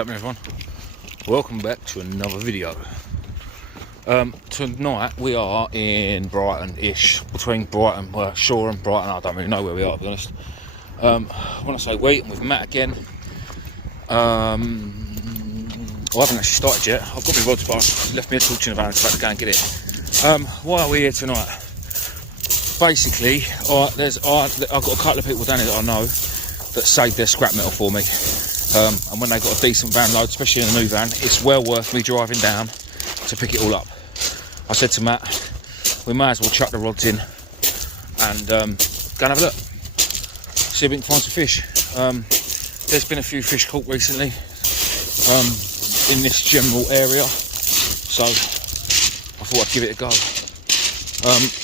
happening, everyone? Welcome back to another video. Tonight we are in Brighton-ish, between Brighton, Shore and Brighton. I don't really know where we are, to be honest. When I say we, I'm with Matt again. I haven't actually started yet. I've got my rods, but I've left me a torch in the van, so I have to go and get it. Why are we here tonight? Basically, I've got a couple of people down here that I know that saved their scrap metal for me. And when they got a decent van load, especially in a new van, it's well worth me driving down to pick it all up. I said to Matt, we may as well chuck the rods in and go and have a look. See if we can find some fish. There's been a few fish caught recently in this general area, so I thought I'd give it a go.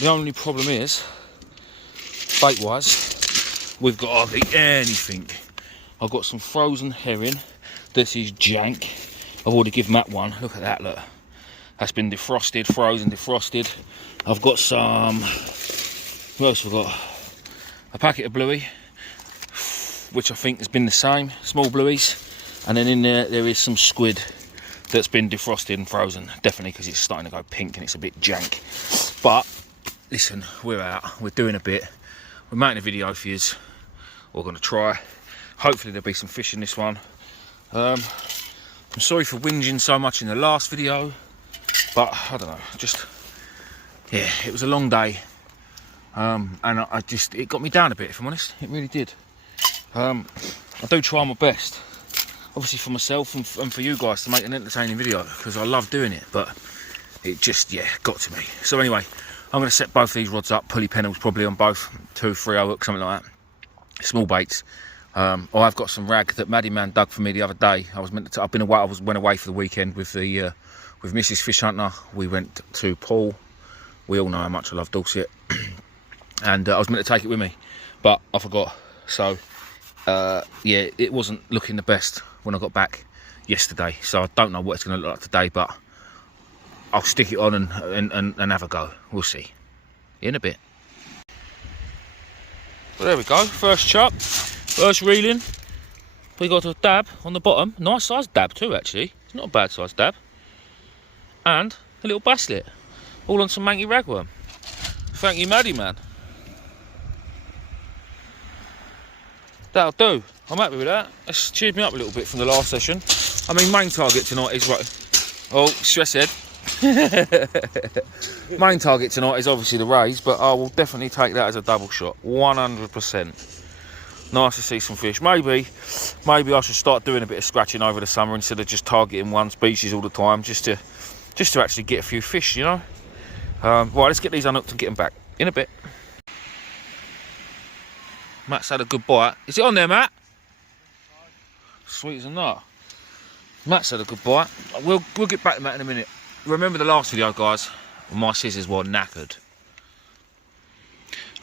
The only problem is, bait-wise, we've got hardly anything. I've got some frozen herring. This is jank. I've already given Matt one. Look at that, look. That's been defrosted, frozen, defrosted. I've got some... What else have I got? A packet of bluey, which I think has been the same. Small blueies. And then in there is some squid that's been defrosted and frozen. Definitely because it's starting to go pink and it's a bit jank. But, listen, we're out. We're doing a bit. We're making a video for you. We're going to try. Hopefully there'll be some fish in this one. I'm sorry for whinging so much in the last video, but I don't know, just, yeah, it was a long day. And it got me down a bit, if I'm honest. It really did. I do try my best, obviously for myself and for you guys, to make an entertaining video, because I love doing it, but it just, yeah, got to me. So anyway, I'm going to set both these rods up, pulley pennels probably on both, 2, 3 hooks, something like that. Small baits. I've got some rag that Maddie Man dug for me the other day. I went away for the weekend with Mrs. Fish Hunter. We went to Paul. We all know how much I love Dorset, and I was meant to take it with me, but I forgot. So yeah, it wasn't looking the best when I got back yesterday. So I don't know what it's going to look like today, but I'll stick it on and have a go. We'll see in a bit. Well, there we go. First chop. First reeling, we got a dab on the bottom. Nice sized dab too, actually. It's not a bad sized dab. And a little basslet, all on some manky ragworm. Thank you, Maddie Man. That'll do. I'm happy with that. That's cheered me up a little bit from the last session. I mean, main target tonight is right. Oh, stress head. Main target tonight is obviously the rays, but I will definitely take that as a double shot, 100%. Nice to see some fish. Maybe I should start doing a bit of scratching over the summer instead of just targeting one species all the time, just to actually get a few fish, you know. Right, let's get these unhooked and get them back in a bit. Matt's had a good bite. Is it on there, Matt? Sweet as a nut. Matt's had a good bite. We'll get back to Matt in a minute. Remember the last video, guys? My scissors were knackered.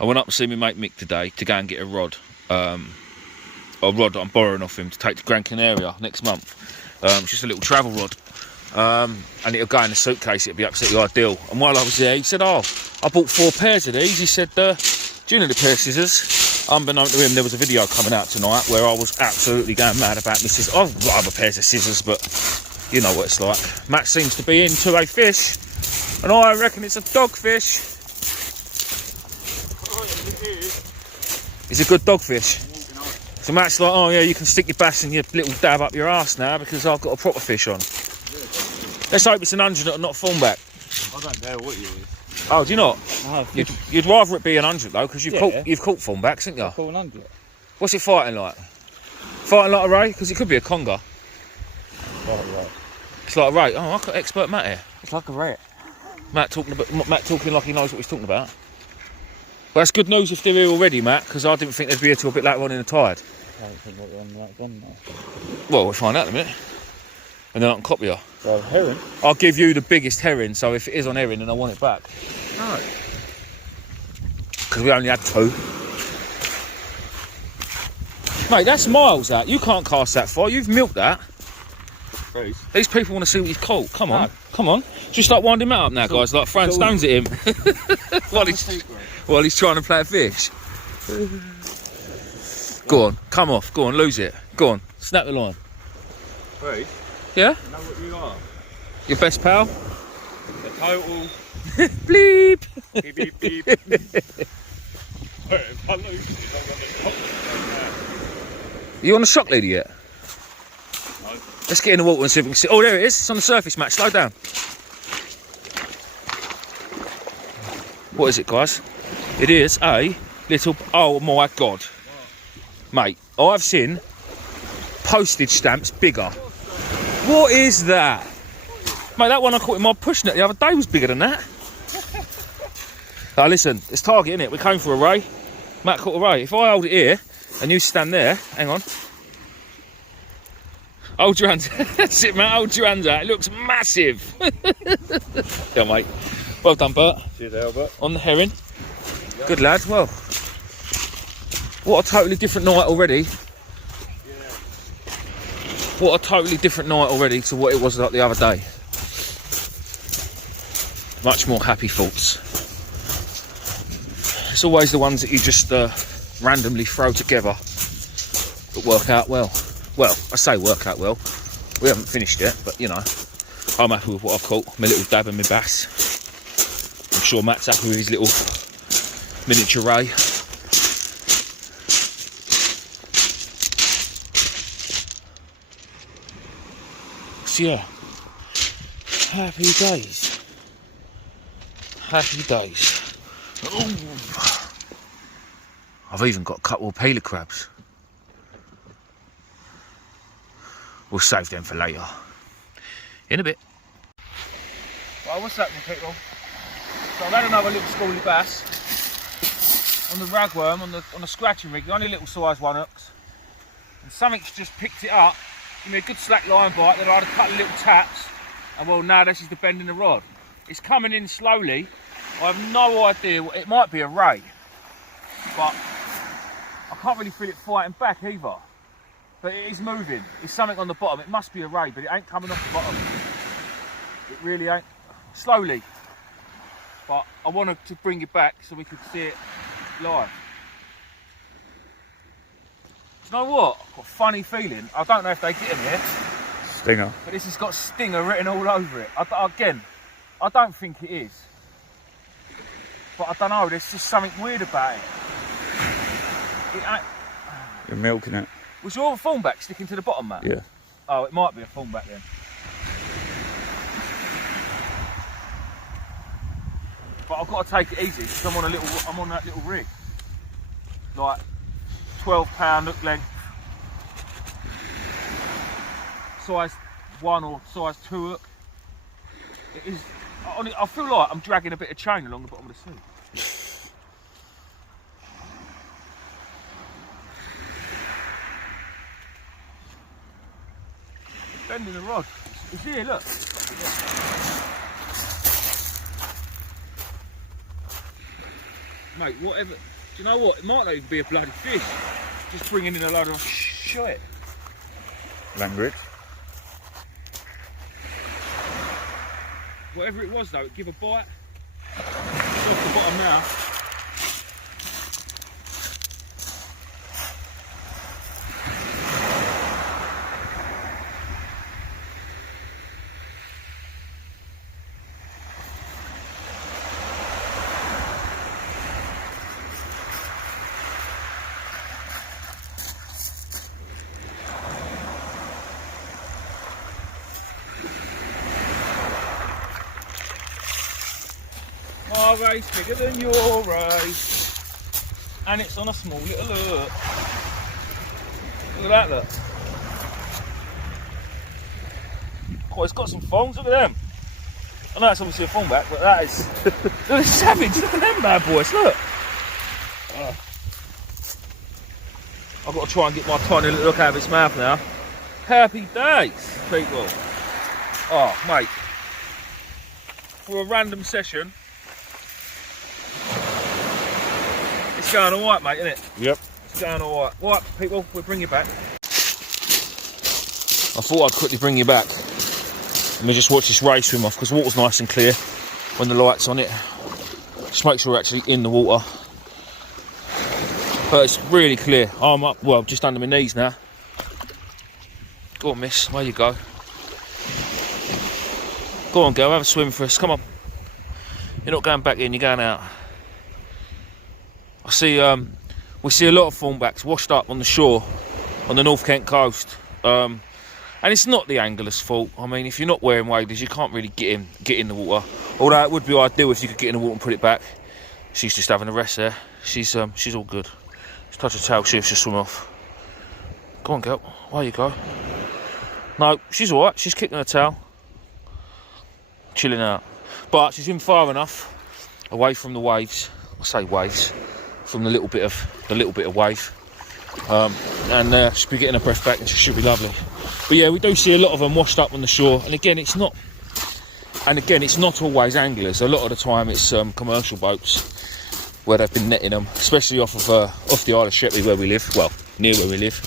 I went up to see my mate Mick today to go and get a rod. A rod that I'm borrowing off him to take to Gran Canaria next month. It's just a little travel rod, and it'll go in the suitcase. It'll be absolutely ideal. And while I was there, he said, "Oh, I bought 4 pairs of these." He said, "Do you need a pair of scissors?" Unbeknown to him, there was a video coming out tonight where I was absolutely going mad about my scissors. I've got other pairs of scissors, but you know what it's like. Matt seems to be into a fish, and I reckon it's a dogfish. It's a good dogfish. So Matt's like, oh yeah, you can stick your bass and your little dab up your arse now because I've got a proper fish on. Let's hope it's an 100 and not a thornback. I don't know what you is. Oh, do you not? No, you'd rather it be an 100 though, because you've caught thornbacks, haven't you? I've caught 100. What's it fighting like? Fighting like a ray? Because it could be a conger. Right. It's like a ray. Oh, I've got expert Matt here. It's like a rat. Matt talking like he knows what he's talking about. Well, that's good news if they're here already, Matt, because I didn't think they'd be here till a bit later on in the tide. I don't think what they're on now. Well, we'll find out in a minute. And then I can copy her. So, herring? I'll give you the biggest herring, so if it is on herring, then I want it back. No. Because we only had 2. Mate, that's miles out. You can't cast that far. You've milked that. Please. These people want to see what he's caught. Come on. No. Come on. Just like winding him up now, guys. Like throwing stones at him. while he's trying to play a fish. Go on. Come off. Go on. Lose it. Go on. Snap the line. Reese, Yeah? you know what you are? Your best pal? The total Bleep! beep beep beep. Wait, if I lose this, I'm gonna You on the shock leader yet? No. Let's get in the water and see if we can see. Oh, there it is. It's on the surface, Matt. Slow down. What is it, guys? It is a little... Oh, my God. Mate, I've seen postage stamps bigger. What is that? Mate, that one I caught in my push net the other day was bigger than that. Now, listen. It's target, innit? We came for a ray. Matt caught a ray. If I hold it here and you stand there... Hang on. Hold your hands. That's it, Matt. Hold your hands out. It looks massive. Yeah, mate. Well done, Bert. Cheers, Albert. On the herring. Yep. Good lad. Well, what a totally different night already. Yeah. What a totally different night already to what it was like the other day. Much more happy thoughts. It's always the ones that you just randomly throw together that work out well. Well, I say work out well. We haven't finished yet, but you know, I'm happy with what I've caught. My little dab and my bass. I'm sure Matt's happy with his little miniature ray. So yeah, happy days. Happy days. Ooh. I've even got a couple of peeler crabs. We'll save them for later. In a bit. Well, what's happening, people? So I've had another little schoolie bass on the ragworm, on the scratching rig, only a little size 1 hooks. And something's just picked it up, give me a good slack line bite, then I had a couple of little taps, and well, now this is the bend in the rod. It's coming in slowly. I have no idea. It might be a ray, but I can't really feel it fighting back either. But it is moving. It's something on the bottom. It must be a ray, but it ain't coming off the bottom. It really ain't. Slowly. But I wanted to bring it back so we could see it live. Do you know what? I've got a funny feeling. I don't know if they get them here. Stinger. But this has got stinger written all over it. Again, I don't think it is. But I don't know. There's just something weird about it. It ain't... You're milking it. Was your thornback sticking to the bottom, Matt? Yeah. Oh, it might be a thornback then. But I've got to take it easy because I'm on that little rig. Like 12-pound hook length, size 1 or size 2 hook. It is. I feel like I'm dragging a bit of chain along the bottom of the sea. Bending the rod. It's here, look. Mate, whatever. Do you know what? It might not even be a bloody fish. Just bringing in a load of shit. Language. Whatever it was, though, it give a bite. It's off the bottom now. My race bigger than your race, and it's on a small little hook. Look at that, look. Oh, it's got some thongs, look at them. I know it's obviously a thornback, but that is... Look, it's savage, look at them bad boys, look. I've got to try and get my tiny little look out of its mouth now. Happy days, people. Oh, mate. For a random session, it's going alright, mate, isn't it? Yep. It's going alright. Right, people, we'll bring you back. I thought I'd quickly bring you back. Let me just watch this ray swim off, because the water's nice and clear when the light's on it. Just make sure we're actually in the water. But it's really clear. I'm up, well, just under my knees now. Go on, miss. Where you go? Go on, girl. Have a swim for us. Come on. You're not going back in. You're going out. I see. We see a lot of thornbacks washed up on the shore, on the North Kent coast. And it's not the angler's fault. I mean, if you're not wearing waders, you can't really get in the water. Although it would be ideal if you could get in the water and put it back. She's just having a rest there. She's all good. Just touch her tail, see if she'll swim off. Go on, girl. Where you go? No, she's all right. She's kicking her tail, chilling out. But she's been far enough away from the waves. I say waves, from the little bit of wave. And she'll be getting her breath back, and she should be lovely. But yeah, we do see a lot of them washed up on the shore. And again, it's not always anglers. A lot of the time, it's commercial boats where they've been netting them, especially off the Isle of Sheppey where we live. Well, near where we live.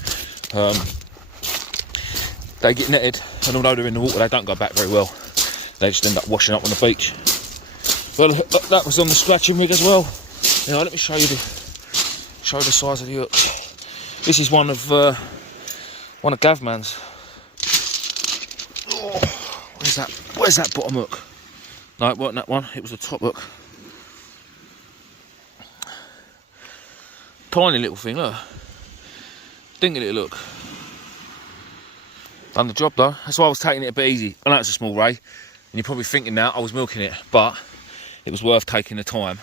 They get netted, and although they're in the water, they don't go back very well. They just end up washing up on the beach. Well, that was on the scratching rig as well. You know, let me show you the size of the hook. This is one of Gavman's. Oh, where's that bottom hook? No, it wasn't that one. It was the top hook. Tiny little thing, look. Dinky little hook. Done the job though. That's why I was taking it a bit easy. I know it's a small ray, and you're probably thinking now I was milking it, but it was worth taking the time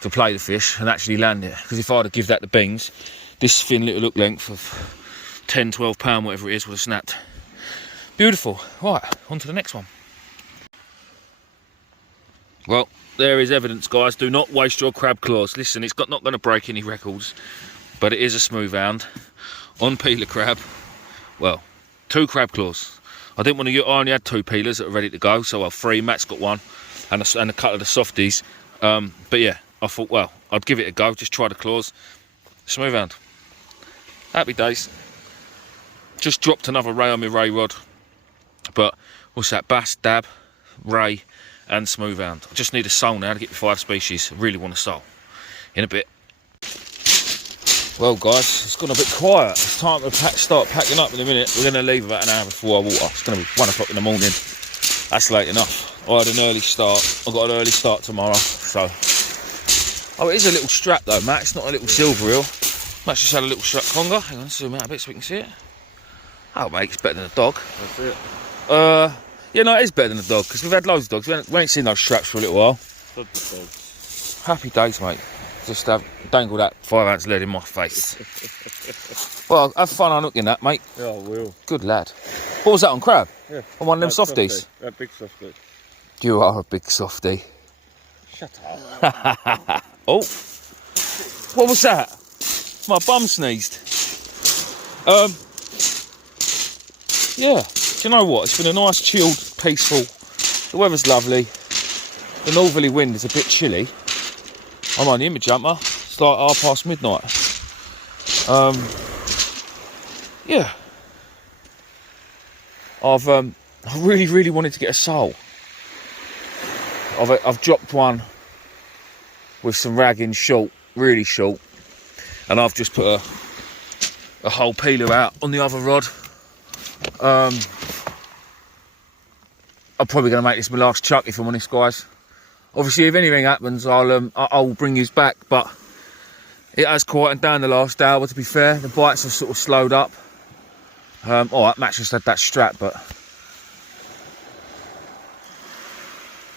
to play the fish and actually land it. Because if I'd have give that the beans, this thin little hook length of 10, 12 pound, whatever it is, would have snapped. Beautiful. Right, on to the next one. Well, there is evidence, guys. Do not waste your crab claws. Listen, it's not going to break any records, but it is a smooth hound on peeler crab. Well, 2 crab claws. I didn't want to. I only had 2 peelers that were ready to go, so 3. Matt's got 1, and a couple of the softies. But yeah, I thought, well, I'd give it a go. Just try the claws. Smooth hound. Happy days. Just dropped another ray on my ray rod. But what's that? Bass, dab, ray, and smooth hound. I just need a sole now to get the 5 species. I really want a sole. In a bit. Well, guys, it's gone a bit quiet. It's time to start packing up in a minute. We're going to leave about an hour before our water. It's going to be 1 o'clock in the morning. That's late enough. I had an early start. I've got an early start tomorrow, so. Oh, it is a little strap though, Matt. It's not a little silver reel. Matt's just had a little strap conger. Hang on, zoom out a bit so we can see it. Oh, mate, it's better than a dog. That's it. Yeah, no, it is better than a dog, because we've had loads of dogs. We ain't seen those straps for a little while. Happy days, mate. Just dangle that 5-ounce lead in my face. Well, have fun unhooking that, mate. Yeah, I will. Good lad. What was that on crab? Yeah. On one of them softies? That big softie. You are a big softie. Shut up. Oh, what was that? My bum sneezed. Yeah, do you know what? It's been a nice, chilled, peaceful. The weather's lovely. The northerly wind is a bit chilly. I'm on the image jumper. It's like midnight. Yeah. I really wanted to get a sole. I've dropped one with some ragging short, really short, and I've just put a whole peeler out on the other rod. I'm probably going to make this my last chuck, if I'm honest, guys. Obviously, if anything happens, I'll bring you back, but it has quietened down the last hour, to be fair. The bites have sort of slowed up. Alright, Matt's just had that strap, but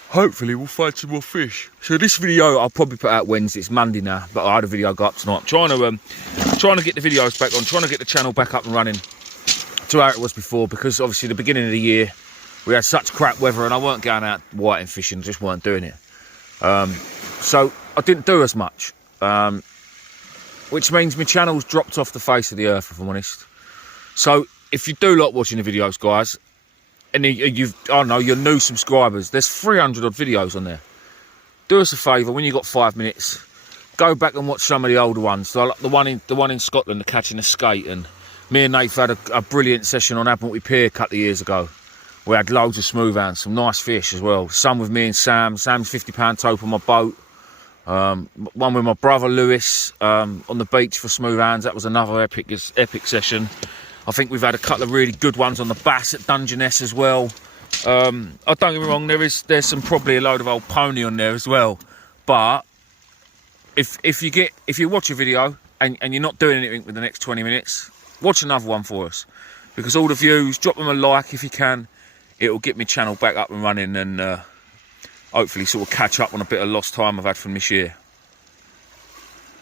hopefully we'll find some more fish. So this video I'll probably put out Wednesday. It's Monday now, but I had a video go up tonight. I'm trying to get the videos back on, trying to get the channel back up and running to how it was before, because obviously the beginning of the year we had such crap weather and I weren't going out whiting fishing, just weren't doing it. So I didn't do as much, which means my channel's dropped off the face of the earth, if I'm honest. So if you do like watching the videos, guys, and I don't know, you're new subscribers, there's 300 odd videos on there. Do us a favour, when you've got 5 minutes, go back and watch some of the older ones. So like the one in Scotland, the catching a skate, and me and Nate had a brilliant session on Admiralty Pier a couple of years ago. We had loads of smooth hounds, some nice fish as well. Some with me and Sam. Sam's 50-pound tope on my boat. One with my brother Lewis on the beach for smooth hounds. That was another epic session. I think we've had a couple of really good ones on the bass at Dungeness as well. Don't get me wrong, there's some probably a load of old pony on there as well. But if you watch a video and you're not doing anything with the next 20 minutes, watch another one for us. Because all the views, drop them a like if you can. It'll get my channel back up and running, and hopefully sort of catch up on a bit of lost time I've had from this year.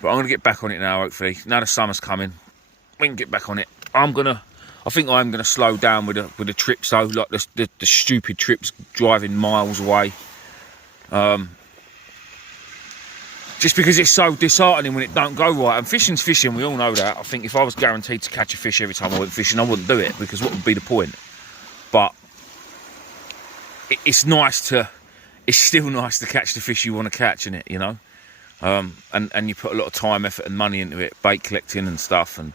But I'm going to get back on it now, hopefully. Now the summer's coming, we can get back on it. I think I'm going to slow down with the trips though, like the stupid trips driving miles away. Just because it's so disheartening when it don't go right. And fishing's fishing, we all know that. I think if I was guaranteed to catch a fish every time I went fishing, I wouldn't do it, because what would be the point? But it's still nice to catch the fish you want to catch, innit, you know? And you put a lot of time, effort and money into it, bait collecting and stuff. And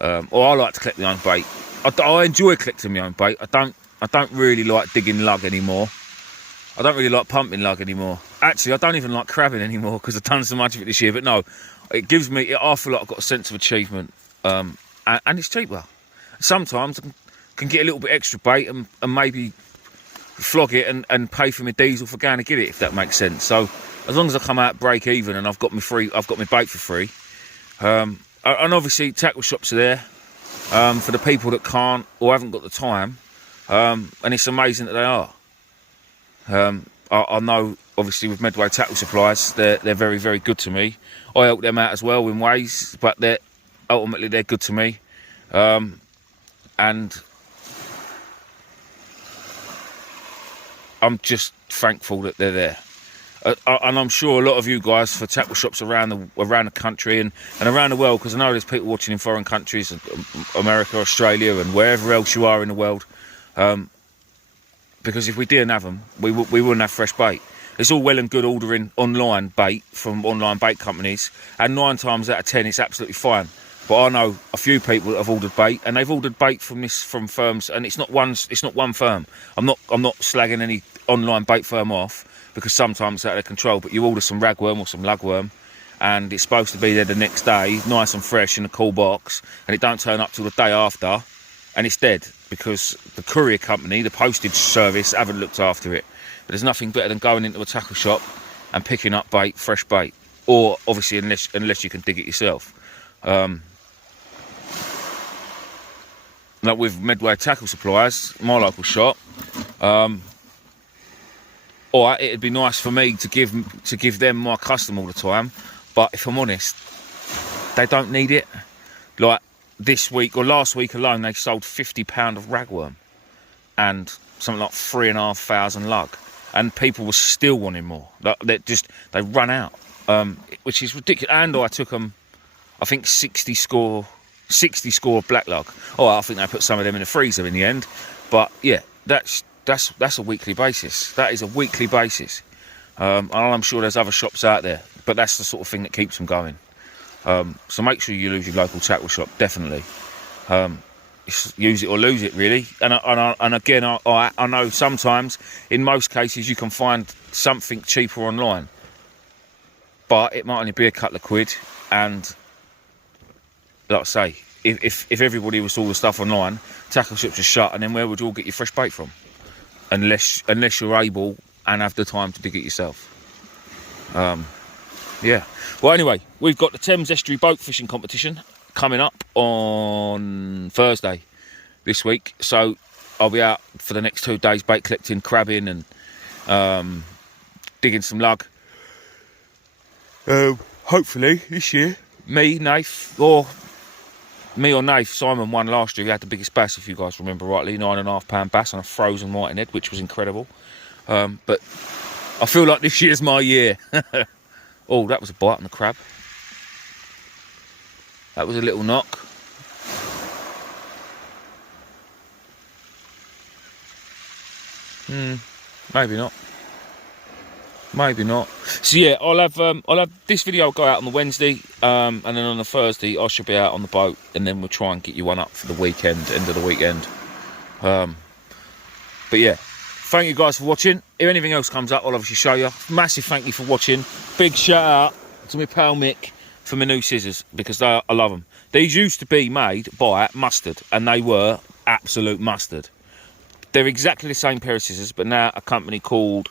or I like to collect my own bait. I enjoy collecting my own bait. I don't really like digging lug anymore. I don't really like pumping lug anymore. Actually, I don't even like crabbing anymore because I've done so much of it this year. But no, I feel like I've got a sense of achievement, and it's cheaper. Sometimes I can get a little bit extra bait and maybe flog it and pay for my diesel for going to get it, if that makes sense. So as long as I come out break even and I've got my bait for free, and obviously tackle shops are there for the people that can't or haven't got the time, and it's amazing that they are. I know obviously with Medway Tackle Supplies, they're very, very good to me. I help them out as well in ways, but ultimately they're good to me, and I'm just thankful that they're there. And I'm sure a lot of you guys for tackle shops around the country and around the world, because I know there's people watching in foreign countries, America, Australia, and wherever else you are in the world. Because if we didn't have them, we wouldn't have fresh bait. It's all well and good ordering online bait from online bait companies, and 9 times out of 10 it's absolutely fine. But I know a few people that have ordered bait, and they've ordered bait from firms, and it's not one firm. I'm not slagging any online bait firm off, because sometimes it's out of control. But you order some ragworm or some lugworm, and it's supposed to be there the next day, nice and fresh in a cool box, and it don't turn up till the day after, and it's dead because the courier company, the postage service, haven't looked after it. But there's nothing better than going into a tackle shop and picking up bait, fresh bait, or obviously unless you can dig it yourself. Like with Medway Tackle Supplies, my local shop, or it'd be nice for me to give them my custom all the time, but if I'm honest, they don't need it. Like this week or last week alone, they sold £50 of ragworm and something like 3,500 lug, and people were still wanting more. Like they run out, which is ridiculous. And I took them, I think 60 score black lug. Oh, I think they put some of them in the freezer in the end. But yeah, that's a weekly basis. That is a weekly basis. And I'm sure there's other shops out there, but that's the sort of thing that keeps them going. So make sure you use your local tackle shop, definitely. Use it or lose it, really. And again, I know sometimes, in most cases, you can find something cheaper online, but it might only be a couple of quid. And like I say, if everybody was all the stuff online, tackle shops are shut, and then where would you all get your fresh bait from? Unless you're able and have the time to dig it yourself. Yeah. Well, anyway, we've got the Thames Estuary boat fishing competition coming up on Thursday this week. So I'll be out for the next 2 days bait collecting, crabbing and digging some lug. Hopefully this year, me or Nath, Simon won last year. He had the biggest bass, if you guys remember rightly, 9.5 bass on a frozen whitehead, which was incredible. But I feel like this year's my year. Oh, that was a bite on the crab. That was a little knock. Maybe not. Maybe not. So yeah, I'll have this video will go out on the Wednesday, and then on the Thursday I should be out on the boat, and then we'll try and get you one up for the weekend, end of the weekend. But yeah, thank you guys for watching. If anything else comes up, I'll obviously show you. Massive thank you for watching. Big shout out to my pal Mick for my new scissors because I love them. These used to be made by Mustard, and they were absolute mustard. They're exactly the same pair of scissors, but now a company called,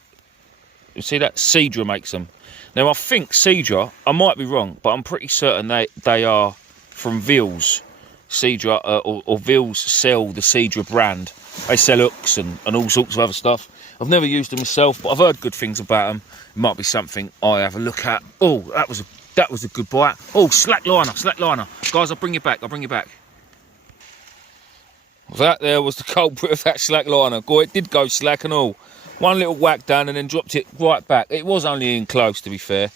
you see that? Cedra makes them. Now I think Cedra, I might be wrong, but I'm pretty certain they are from Vils. Cedra or Vils sell the Cedra brand. They sell hooks and all sorts of other stuff. I've never used them myself, but I've heard good things about them. It might be something I have a look at. Oh, that was a good bite. Oh, slack liner. Guys, I'll bring you back. That there was the culprit of that slack liner. Boy, it did go slack and all. One little whack down and then dropped it right back. It was only in close, to be fair.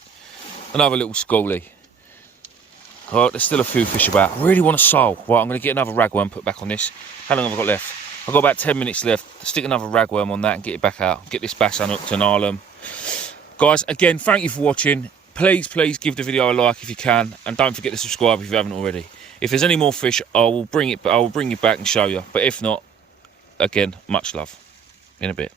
Another little schoolie. Oh, there's still a few fish about. I really want a sole. Right, I'm going to get another ragworm put back on this. How long have I got left? I've got about 10 minutes left. Stick another ragworm on that and get it back out. Get this bass unhooked and I'll... Guys, again, thank you for watching. Please give the video a like if you can. And don't forget to subscribe if you haven't already. If there's any more fish, I will bring you back and show you. But if not, again, much love. In a bit.